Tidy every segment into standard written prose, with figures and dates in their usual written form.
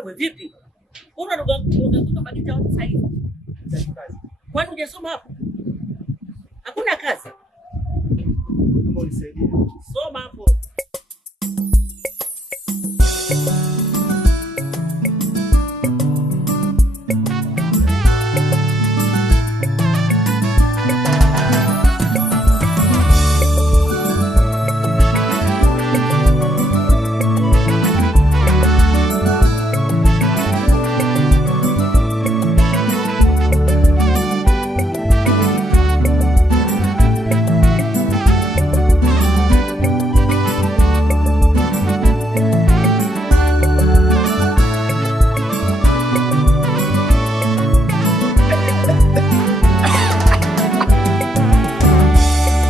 wewe vipi? Unatoka Bagita watu sasa hivi. Kwani hujasoma hapo? Hakuna kazi. Mbona nisaidie? Soma hapo.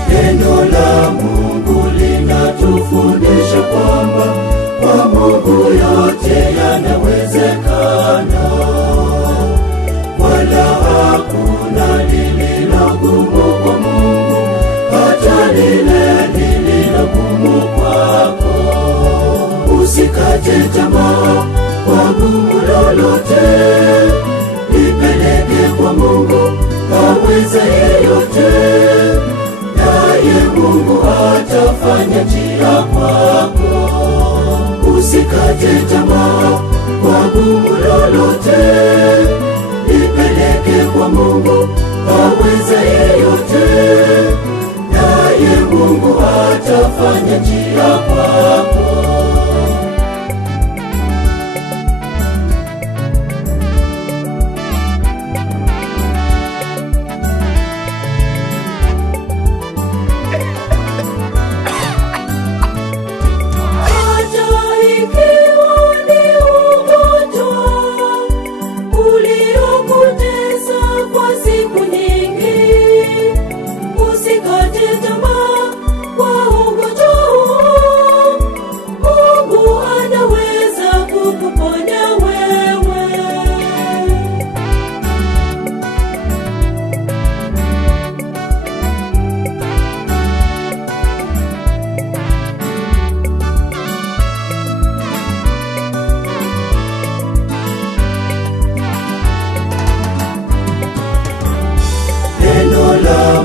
Neno la Mungu linatufundisha kwamba kwa Mungu yote yanawezekana, wala hakuna lililo gumu kwa Mungu, hata lile lililo gumu kwako. Usikate tamaa kwa gumu lolote, lipeleke kwa Mungu aweza yeyote. Mungu atafanya njia kwako. Usikate tamaa kwa gumu lolote, lipeleke kwa Mungu aweza yeyote. Naye Mungu atafanya njia kwako.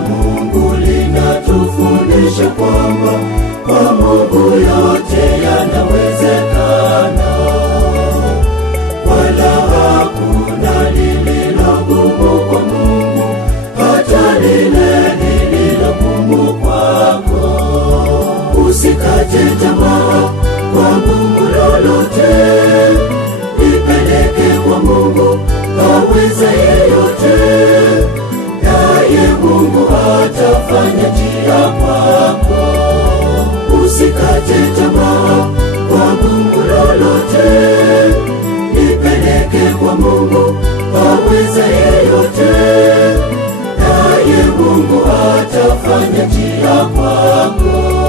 Mungu linatufundisha kwamba kwa Mungu yote yanawezekana, wala hakuna lililo gumu kwa Mungu, hata lile lililo gumu kwako. Usikate tamaa kwa gumu lolote, lipeleke kwa Mungu aweza yeyote. Mungu atafanya njia kwako. Usikate tamaa kwa gumu lolote, lipeleke kwa Mungu aweza yeyote. Naye Mungu atafanya njia kwako.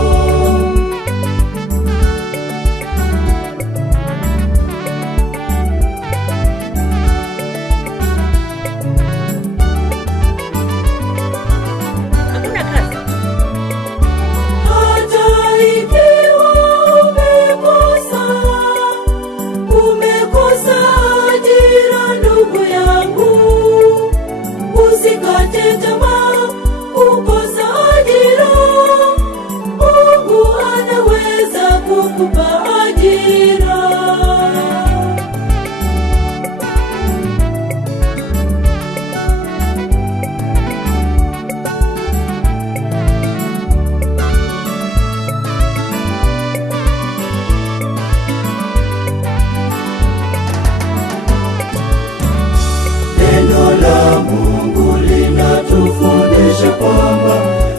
Mungu linatufundisha kwamba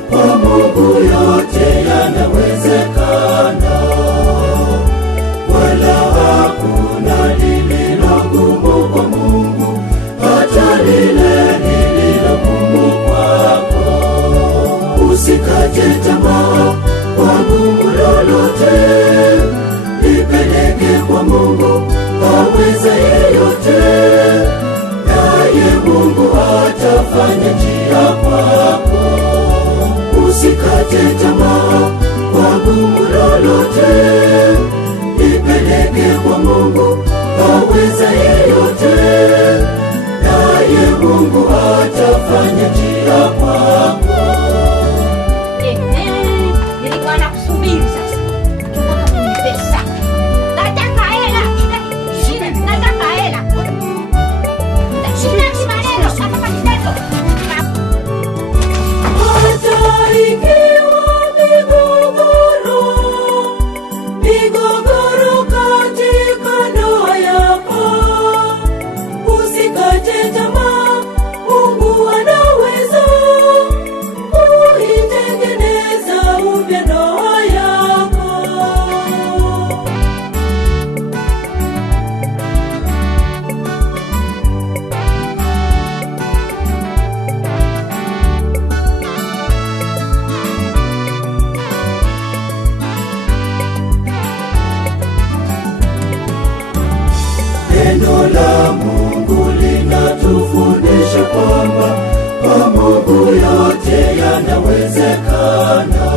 kwa Mungu yote yanawezekana, wala hakuna lililo gumu kwa Mungu, hata lile lililo gumu kwako. Usikate tamaa kwa gumu lolote, lipeleke kwa Mungu aweza yeyote. Mungu atafanya njia kwako. Usikate tamaa kwa gumu lolote, lipeleke kwa Mungu aweza atafanya njia kwako. Nilikuwa nakusubiri sasa. Nataka mimi pesa. Nataka hela. Nataka hela. Sina maneno, nataka kitendo. Hata ikiwa migogoro katika ndoa yako, usikate tamaa. Mungu anaweza kuitengeneza upya ndoa yako. Neno la Mungu linatufundisha kwamba kwa Mungu yote yanawezekana,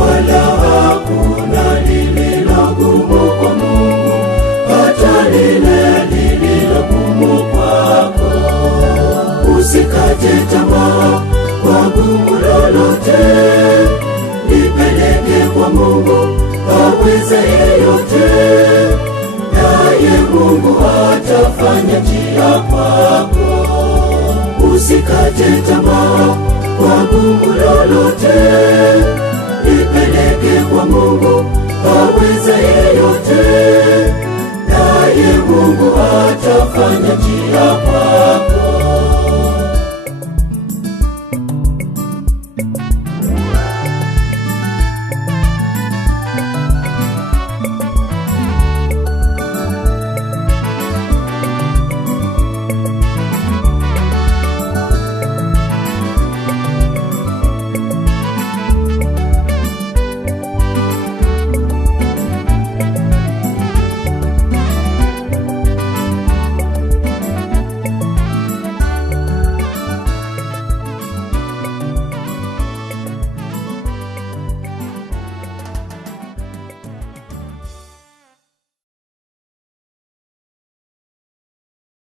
wala hakuna lililogumu kwa Mungu, hata lile lililogumu kwako. Usikate tamaa kwa gumu lolote, lipeleke kwa Mungu aweza yeyote, naye Mungu atafanya njia kwako. Usikate tamaa kwa gumu lolote, lipeleke kwa Mungu aweza yeyote, naye Mungu atafanya njia kwako.